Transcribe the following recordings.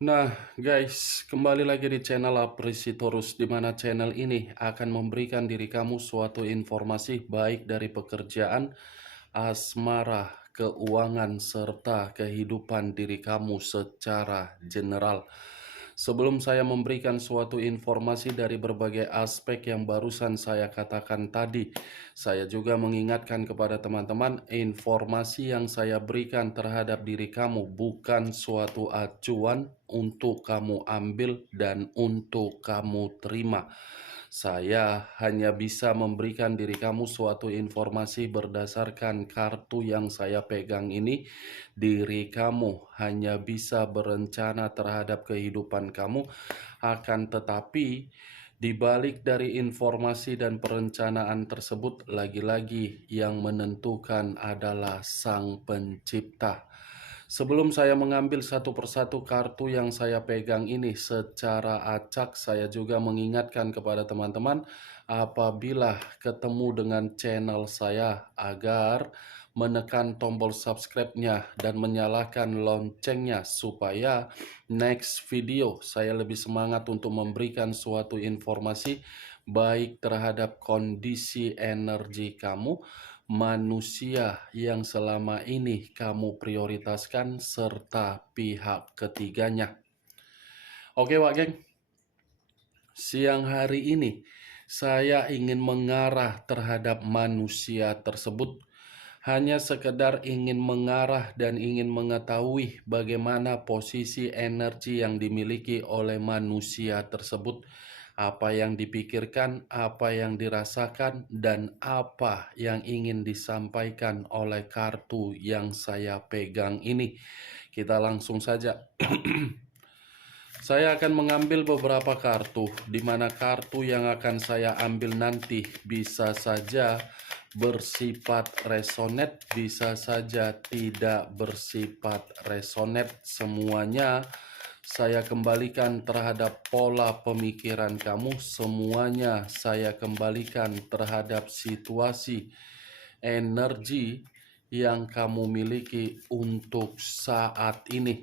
Nah, guys, kembali lagi di channel Apresitorus, di mana channel ini akan memberikan diri kamu suatu informasi baik dari pekerjaan, asmara, keuangan, serta kehidupan diri kamu secara general. Sebelum saya memberikan suatu informasi dari berbagai aspek yang barusan saya katakan tadi, saya juga mengingatkan kepada teman-teman, informasi yang saya berikan terhadap diri kamu bukan suatu acuan untuk kamu ambil dan untuk kamu terima. Saya hanya bisa memberikan diri kamu suatu informasi berdasarkan kartu yang saya pegang ini. Diri kamu hanya bisa berencana terhadap kehidupan kamu, akan tetapi di balik dari informasi dan perencanaan tersebut, lagi-lagi yang menentukan adalah Sang Pencipta. Sebelum saya mengambil satu persatu kartu yang saya pegang ini secara acak, saya juga mengingatkan kepada teman-teman apabila ketemu dengan channel saya agar menekan tombol subscribe-nya dan menyalakan loncengnya supaya next video saya lebih semangat untuk memberikan suatu informasi baik terhadap kondisi energi kamu, manusia yang selama ini kamu prioritaskan, serta pihak ketiganya. Oke Wak Geng, siang hari ini saya ingin mengarah terhadap manusia tersebut. Hanya sekedar ingin mengarah dan ingin mengetahui bagaimana posisi energi yang dimiliki oleh manusia tersebut, apa yang dipikirkan, apa yang dirasakan, dan apa yang ingin disampaikan oleh kartu yang saya pegang ini. Kita langsung saja. Saya akan mengambil beberapa kartu, di mana kartu yang akan saya ambil nanti bisa saja bersifat resonate, bisa saja tidak bersifat resonate. Semuanya saya kembalikan terhadap pola pemikiran kamu, semuanya saya kembalikan terhadap situasi energi yang kamu miliki untuk saat ini.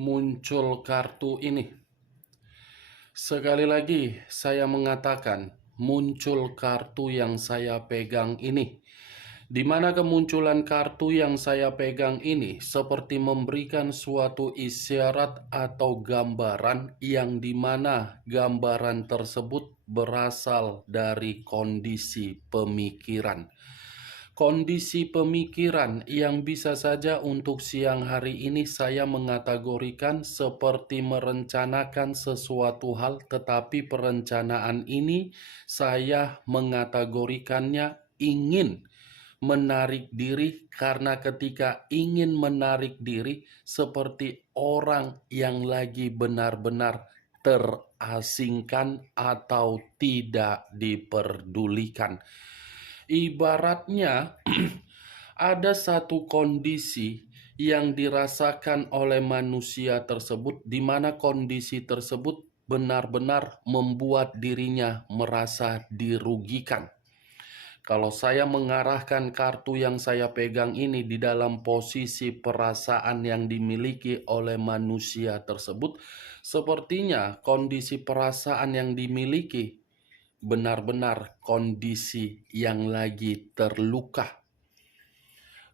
Muncul kartu ini. Sekali lagi saya mengatakan, muncul kartu yang saya pegang ini. Di mana kemunculan kartu yang saya pegang ini seperti memberikan suatu isyarat atau gambaran yang dimana gambaran tersebut berasal dari kondisi pemikiran. Kondisi pemikiran yang bisa saja untuk siang hari ini saya mengategorikan seperti merencanakan sesuatu hal, tetapi perencanaan ini saya mengategorikannya ingin menarik diri, karena ketika ingin menarik diri seperti orang yang lagi benar-benar terasingkan atau tidak diperdulikan. Ibaratnya ada satu kondisi yang dirasakan oleh manusia tersebut, di mana kondisi tersebut benar-benar membuat dirinya merasa dirugikan. Kalau saya mengarahkan kartu yang saya pegang ini di dalam posisi perasaan yang dimiliki oleh manusia tersebut, sepertinya kondisi perasaan yang dimiliki benar-benar kondisi yang lagi terluka.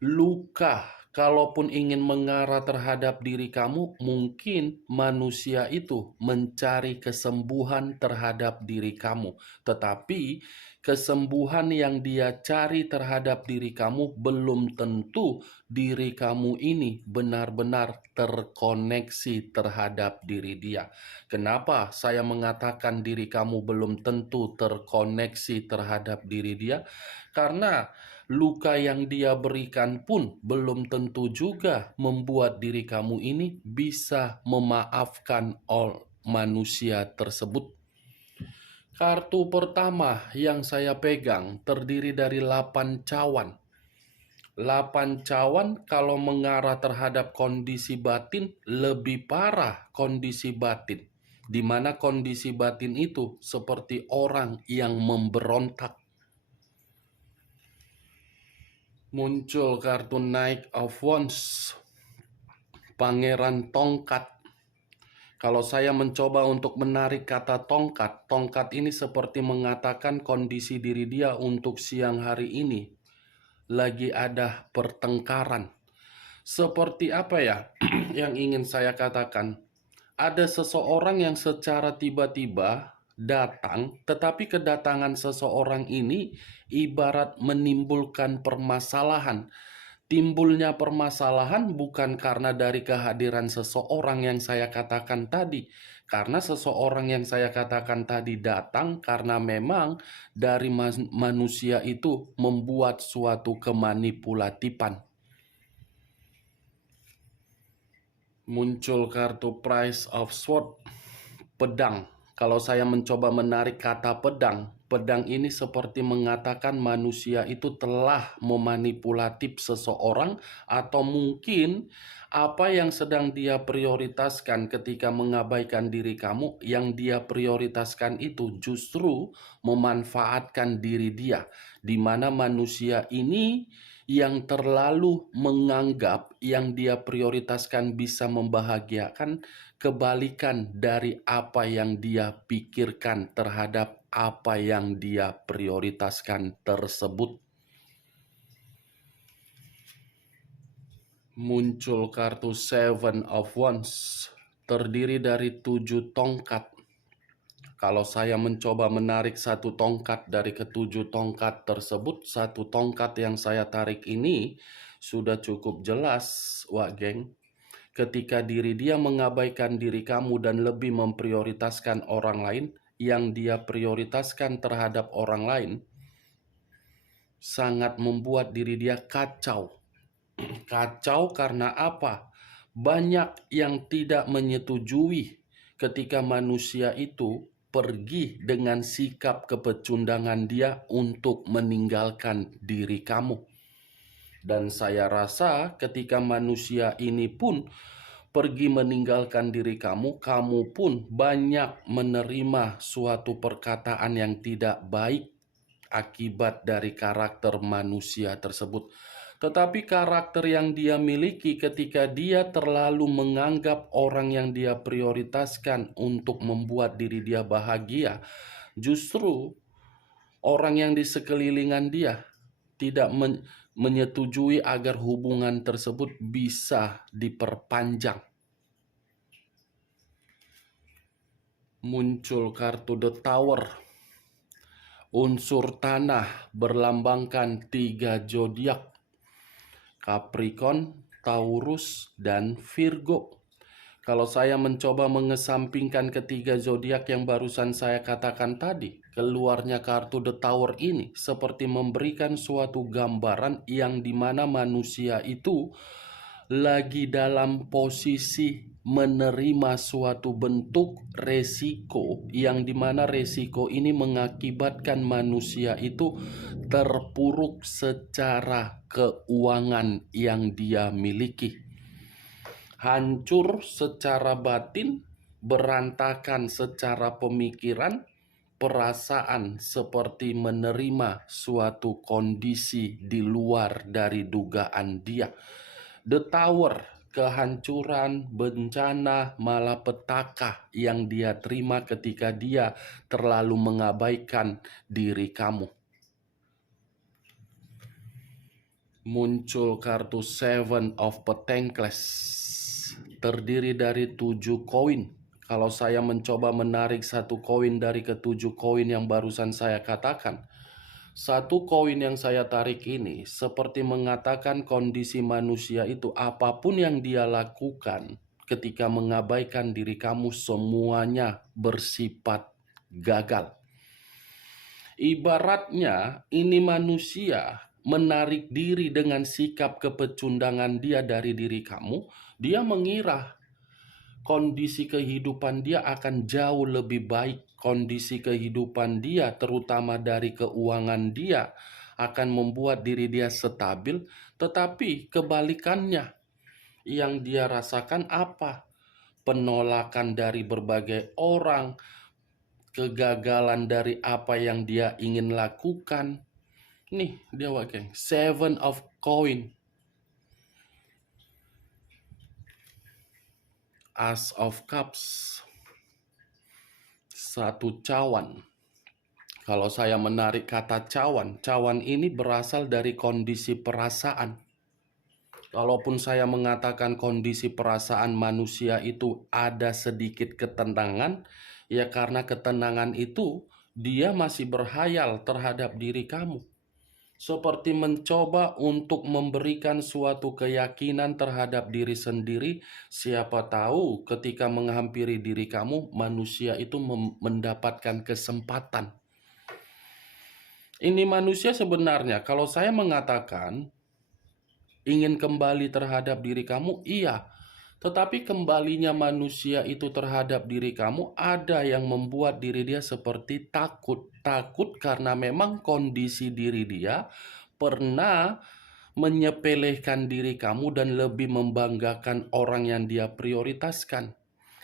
Luka, kalaupun ingin mengarah terhadap diri kamu, mungkin manusia itu mencari kesembuhan terhadap diri kamu. Tetapi kesembuhan yang dia cari terhadap diri kamu belum tentu diri kamu ini benar-benar terkoneksi terhadap diri dia. Kenapa saya mengatakan diri kamu belum tentu terkoneksi terhadap diri dia? Karena luka yang dia berikan pun belum tentu juga membuat diri kamu ini bisa memaafkan manusia tersebut. Kartu pertama yang saya pegang terdiri dari 8 cawan. 8 cawan kalau mengarah terhadap kondisi batin, lebih parah kondisi batin. Di mana kondisi batin itu seperti orang yang memberontak. Muncul kartu Knight of Wands, Pangeran Tongkat. Kalau saya mencoba untuk menarik kata tongkat, tongkat ini seperti mengatakan kondisi diri dia untuk siang hari ini lagi ada pertengkaran. Seperti apa ya yang ingin saya katakan? Ada seseorang yang secara tiba-tiba datang, tetapi kedatangan seseorang ini ibarat menimbulkan permasalahan. Timbulnya permasalahan bukan karena dari kehadiran seseorang yang saya katakan tadi. Karena seseorang yang saya katakan tadi datang karena memang dari manusia itu membuat suatu kemanipulatifan. Muncul kartu Price of Sword, pedang. Kalau saya mencoba menarik kata pedang, pedang ini seperti mengatakan manusia itu telah memanipulatif seseorang, atau mungkin apa yang sedang dia prioritaskan ketika mengabaikan diri kamu, yang dia prioritaskan itu justru memanfaatkan diri dia, di mana manusia ini yang terlalu menganggap yang dia prioritaskan bisa membahagiakan, kebalikan dari apa yang dia pikirkan terhadap apa yang dia prioritaskan tersebut. Muncul kartu Seven of Wands, terdiri dari 7 tongkat. Kalau saya mencoba menarik satu tongkat dari ketujuh tongkat tersebut, satu tongkat yang saya tarik ini sudah cukup jelas, Wak Geng. Ketika diri dia mengabaikan diri kamu dan lebih memprioritaskan orang lain, yang dia prioritaskan terhadap orang lain sangat membuat diri dia kacau. Kacau karena apa? Banyak yang tidak menyetujui ketika manusia itu pergi dengan sikap kepecundangan dia untuk meninggalkan diri kamu. Dan saya rasa ketika manusia ini pun pergi meninggalkan diri kamu, kamu pun banyak menerima suatu perkataan yang tidak baik akibat dari karakter manusia tersebut. Tetapi karakter yang dia miliki ketika dia terlalu menganggap orang yang dia prioritaskan untuk membuat diri dia bahagia, justru orang yang di sekelilingan dia tidak menyetujui agar hubungan tersebut bisa diperpanjang. Muncul kartu The Tower, unsur tanah berlambangkan 3 zodiak, Capricorn, Taurus, dan Virgo. Kalau saya mencoba mengesampingkan ketiga zodiak yang barusan saya katakan tadi, keluarnya kartu The Tower ini seperti memberikan suatu gambaran yang dimana manusia itu lagi dalam posisi menerima suatu bentuk resiko, yang dimana resiko ini mengakibatkan manusia itu terpuruk secara keuangan yang dia miliki, hancur secara batin, berantakan secara pemikiran, perasaan seperti menerima suatu kondisi di luar dari dugaan dia. The Tower, kehancuran, bencana, malapetaka yang dia terima ketika dia terlalu mengabaikan diri kamu. Muncul kartu Seven of Pentacles, terdiri dari 7 koin. Kalau saya mencoba menarik satu koin dari ketujuh koin yang barusan saya katakan, satu koin yang saya tarik ini seperti mengatakan kondisi manusia itu apapun yang dia lakukan ketika mengabaikan diri kamu semuanya bersifat gagal. Ibaratnya ini manusia menarik diri dengan sikap kepecundangan dia dari diri kamu, dia mengira kondisi kehidupan dia akan jauh lebih baik. Kondisi kehidupan dia, terutama dari keuangan dia, akan membuat diri dia stabil, tetapi kebalikannya yang dia rasakan apa? Penolakan dari berbagai orang, kegagalan dari apa yang dia ingin lakukan. Nih, dia geng, Seven of Coin, As of Cups, satu cawan. Kalau saya menarik kata cawan, cawan ini berasal dari kondisi perasaan. Kalaupun saya mengatakan kondisi perasaan manusia itu ada sedikit ketenangan, ya karena ketenangan itu dia masih berhayal terhadap diri kamu. Seperti mencoba untuk memberikan suatu keyakinan terhadap diri sendiri. Siapa tahu ketika menghampiri diri kamu, manusia itu mendapatkan kesempatan. Ini manusia sebenarnya, kalau saya mengatakan ingin kembali terhadap diri kamu, iya. Tetapi kembalinya manusia itu terhadap diri kamu ada yang membuat diri dia seperti takut. Takut karena memang kondisi diri dia pernah menyepelekan diri kamu dan lebih membanggakan orang yang dia prioritaskan.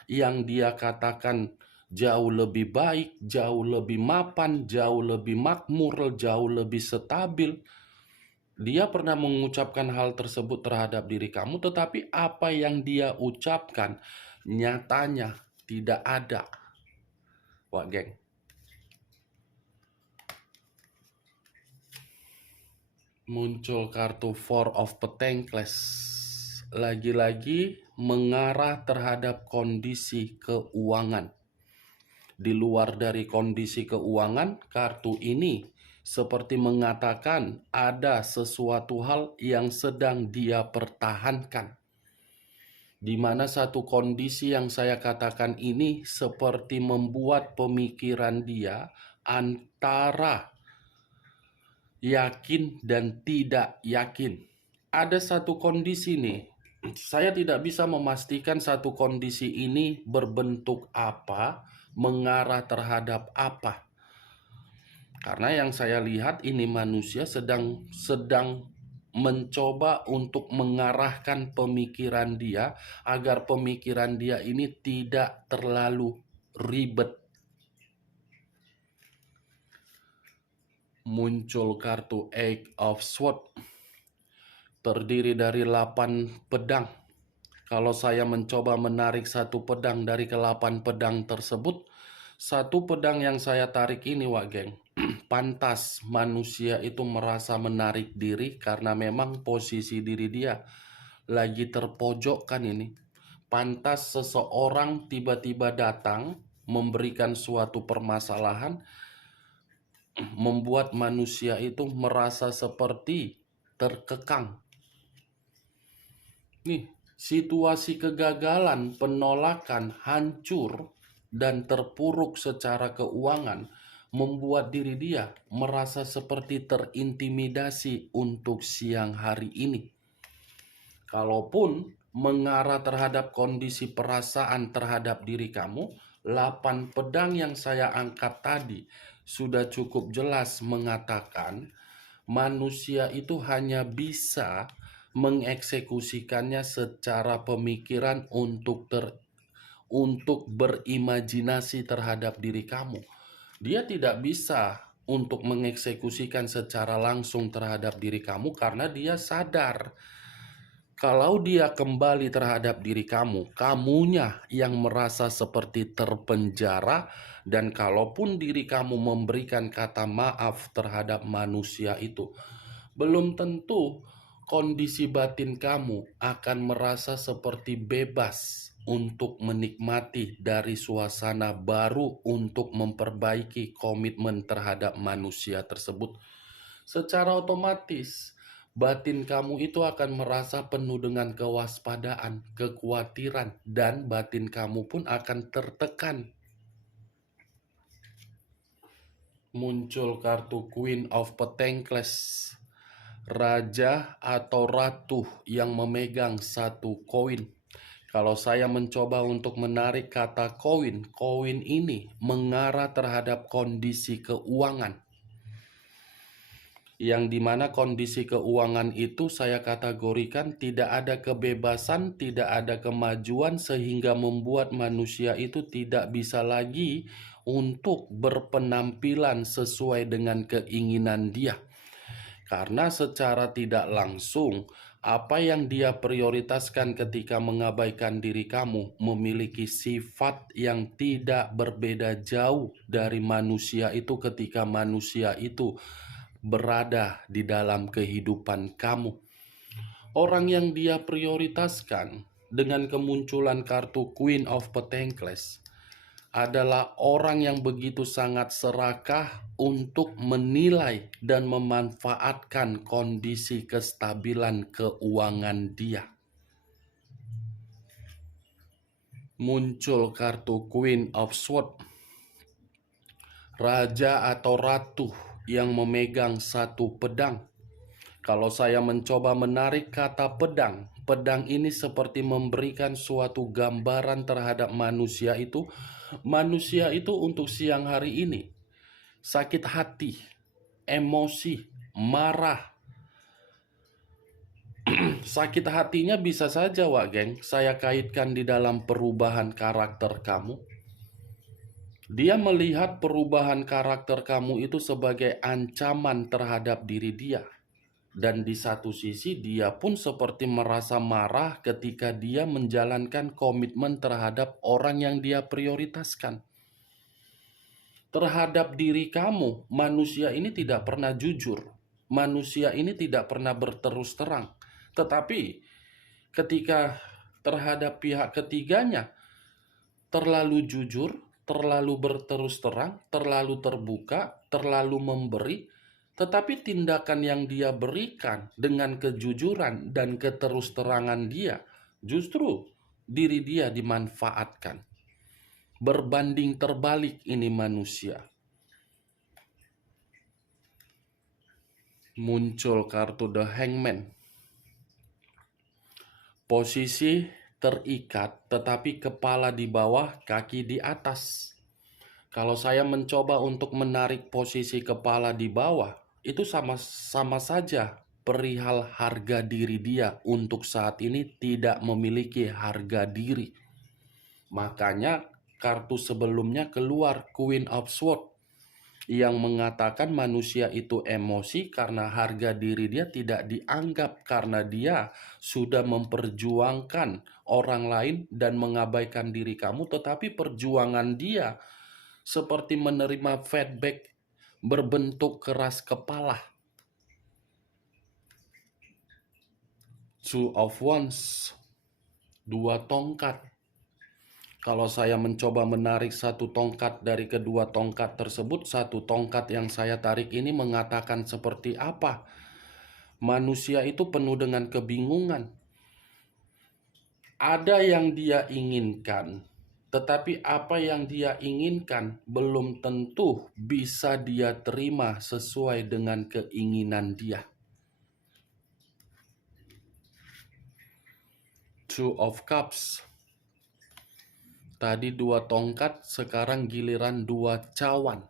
Yang dia katakan jauh lebih baik, jauh lebih mapan, jauh lebih makmur, jauh lebih stabil. Dia pernah mengucapkan hal tersebut terhadap diri kamu, tetapi apa yang dia ucapkan nyatanya tidak ada. Wah, geng. Muncul kartu Four of Pentacles. Lagi-lagi mengarah terhadap kondisi keuangan. Di luar dari kondisi keuangan, kartu ini seperti mengatakan ada sesuatu hal yang sedang dia pertahankan. Di mana satu kondisi yang saya katakan ini seperti membuat pemikiran dia antara yakin dan tidak yakin. Ada satu kondisi nih, saya tidak bisa memastikan satu kondisi ini berbentuk apa, mengarah terhadap apa. Karena yang saya lihat ini manusia sedang mencoba untuk mengarahkan pemikiran dia agar pemikiran dia ini tidak terlalu ribet. Muncul kartu Eight of Swords, terdiri dari 8 pedang. Kalau saya mencoba menarik satu pedang dari ke-8 pedang tersebut, satu pedang yang saya tarik ini, Wak Geng, pantas manusia itu merasa menarik diri karena memang posisi diri dia lagi terpojokkan ini. Pantas seseorang tiba-tiba datang memberikan suatu permasalahan, membuat manusia itu merasa seperti terkekang. Nih, situasi kegagalan, penolakan, hancur, dan terpuruk secara keuangan membuat diri dia merasa seperti terintimidasi untuk siang hari ini. Kalaupun mengarah terhadap kondisi perasaan terhadap diri kamu, 8 pedang yang saya angkat tadi sudah cukup jelas mengatakan manusia itu hanya bisa mengeksekusikannya secara pemikiran untuk berimajinasi terhadap diri kamu. Dia tidak bisa untuk mengeksekusikan secara langsung terhadap diri kamu karena dia sadar kalau dia kembali terhadap diri kamu, kamunya yang merasa seperti terpenjara, dan kalaupun diri kamu memberikan kata maaf terhadap manusia itu, belum tentu kondisi batin kamu akan merasa seperti bebas untuk menikmati dari suasana baru untuk memperbaiki komitmen terhadap manusia tersebut. Secara otomatis, batin kamu itu akan merasa penuh dengan kewaspadaan, kekhawatiran, dan batin kamu pun akan tertekan. Muncul kartu Queen of Pentacles, raja atau ratu yang memegang satu koin. Kalau saya mencoba untuk menarik kata koin, koin ini mengarah terhadap kondisi keuangan. yang dimana kondisi keuangan itu saya kategorikan tidak ada kebebasan, tidak ada kemajuan, sehingga membuat manusia itu tidak bisa lagi untuk berpenampilan sesuai dengan keinginan dia. Karena secara tidak langsung, apa yang dia prioritaskan ketika mengabaikan diri kamu memiliki sifat yang tidak berbeda jauh dari manusia itu ketika manusia itu berada di dalam kehidupan kamu. Orang yang dia prioritaskan dengan kemunculan kartu Queen of Pentacles adalah orang yang begitu sangat serakah untuk menilai dan memanfaatkan kondisi kestabilan keuangan dia. Muncul kartu Queen of Swords, raja atau ratu yang memegang satu pedang. Kalau saya mencoba menarik kata pedang, pedang ini seperti memberikan suatu gambaran terhadap manusia itu. Manusia itu untuk siang hari ini sakit hati, emosi, marah. Sakit hatinya bisa saja, Wak Geng, saya kaitkan di dalam perubahan karakter kamu. Dia melihat perubahan karakter kamu itu sebagai ancaman terhadap diri dia. Dan di satu sisi dia pun seperti merasa marah ketika dia menjalankan komitmen terhadap orang yang dia prioritaskan. Terhadap diri kamu, manusia ini tidak pernah jujur. Manusia ini tidak pernah berterus terang. Tetapi ketika terhadap pihak ketiganya, terlalu jujur, terlalu berterus terang, terlalu terbuka, terlalu memberi, tetapi tindakan yang dia berikan dengan kejujuran dan keterus-terangan dia, justru diri dia dimanfaatkan. Berbanding terbalik ini manusia. Muncul kartu The Hangman. Posisi terikat, tetapi kepala di bawah, kaki di atas. Kalau saya mencoba untuk menarik posisi kepala di bawah, itu sama saja perihal harga diri dia untuk saat ini tidak memiliki harga diri. Makanya kartu sebelumnya keluar Queen of Swords yang mengatakan manusia itu emosi karena harga diri dia tidak dianggap karena dia sudah memperjuangkan orang lain dan mengabaikan diri kamu, tetapi perjuangan dia seperti menerima feedback berbentuk keras kepala. Two of Wands, dua tongkat. Kalau saya mencoba menarik satu tongkat dari kedua tongkat tersebut, satu tongkat yang saya tarik ini mengatakan seperti apa? Manusia itu penuh dengan kebingungan. Ada yang dia inginkan, tetapi apa yang dia inginkan belum tentu bisa dia terima sesuai dengan keinginan dia. Two of Cups. Tadi dua tongkat, sekarang giliran dua cawan.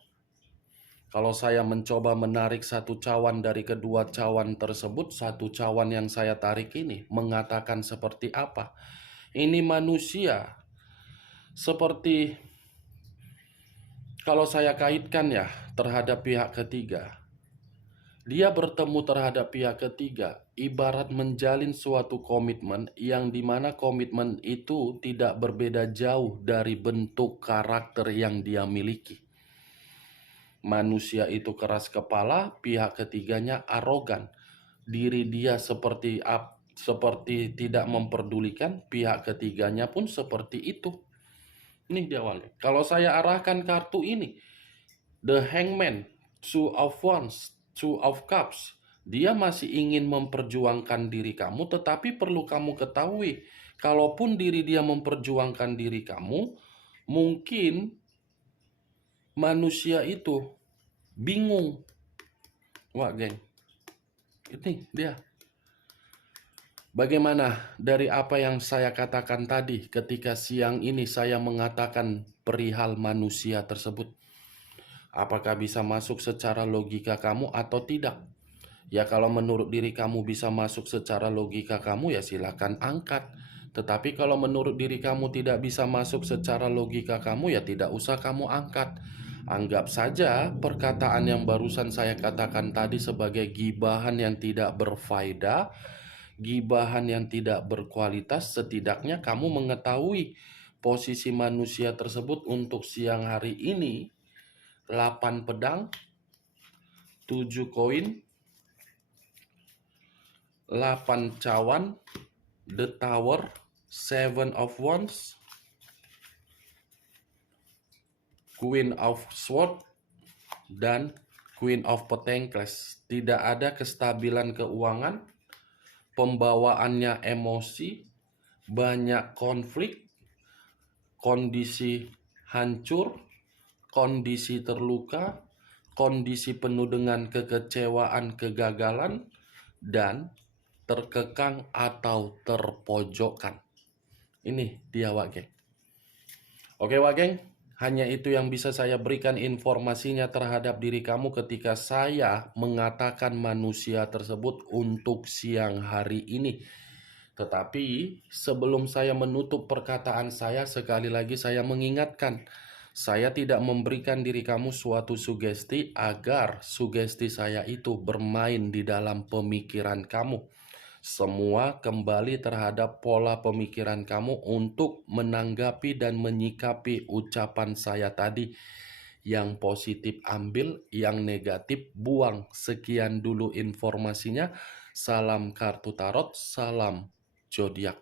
Kalau saya mencoba menarik satu cawan dari kedua cawan tersebut, satu cawan yang saya tarik ini mengatakan seperti apa? Ini manusia seperti, kalau saya kaitkan ya terhadap pihak ketiga, dia bertemu terhadap pihak ketiga ibarat menjalin suatu komitmen yang dimana komitmen itu tidak berbeda jauh dari bentuk karakter yang dia miliki. Manusia itu keras kepala, pihak ketiganya arogan. Diri dia seperti tidak memperdulikan, pihak ketiganya pun seperti itu. Ini di awalnya. Kalau saya arahkan kartu ini, The Hangman, Two of Wands, Two of Cups, dia masih ingin memperjuangkan diri kamu, tetapi perlu kamu ketahui, kalaupun diri dia memperjuangkan diri kamu, mungkin manusia itu bingung. Wah, geng, ini dia. Bagaimana dari apa yang saya katakan tadi ketika siang ini saya mengatakan perihal manusia tersebut? Apakah bisa masuk secara logika kamu atau tidak? Ya kalau menurut diri kamu bisa masuk secara logika kamu, ya silakan angkat. Tetapi kalau menurut diri kamu tidak bisa masuk secara logika kamu, ya tidak usah kamu angkat. Anggap saja perkataan yang barusan saya katakan tadi sebagai gibahan yang tidak berfaedah, gibahan yang tidak berkualitas. Setidaknya kamu mengetahui posisi manusia tersebut untuk siang hari ini: 8 pedang, 7 koin, 8 cawan, the tower, 7 of wands, queen of sword, dan queen of pentacles. Tidak ada kestabilan keuangan, pembawaannya emosi, banyak konflik, kondisi hancur, kondisi terluka, kondisi penuh dengan kekecewaan, kegagalan, dan terkekang atau terpojokkan. Ini dia, Wak Geng. Oke, Wak Geng, hanya itu yang bisa saya berikan informasinya terhadap diri kamu ketika saya mengatakan manusia tersebut untuk siang hari ini. Tetapi sebelum saya menutup perkataan saya, sekali lagi saya mengingatkan, saya tidak memberikan diri kamu suatu sugesti agar sugesti saya itu bermain di dalam pemikiran kamu. Semua kembali terhadap pola pemikiran kamu untuk menanggapi dan menyikapi ucapan saya tadi. Yang positif ambil, yang negatif buang. Sekian dulu informasinya. Salam kartu tarot, salam zodiak.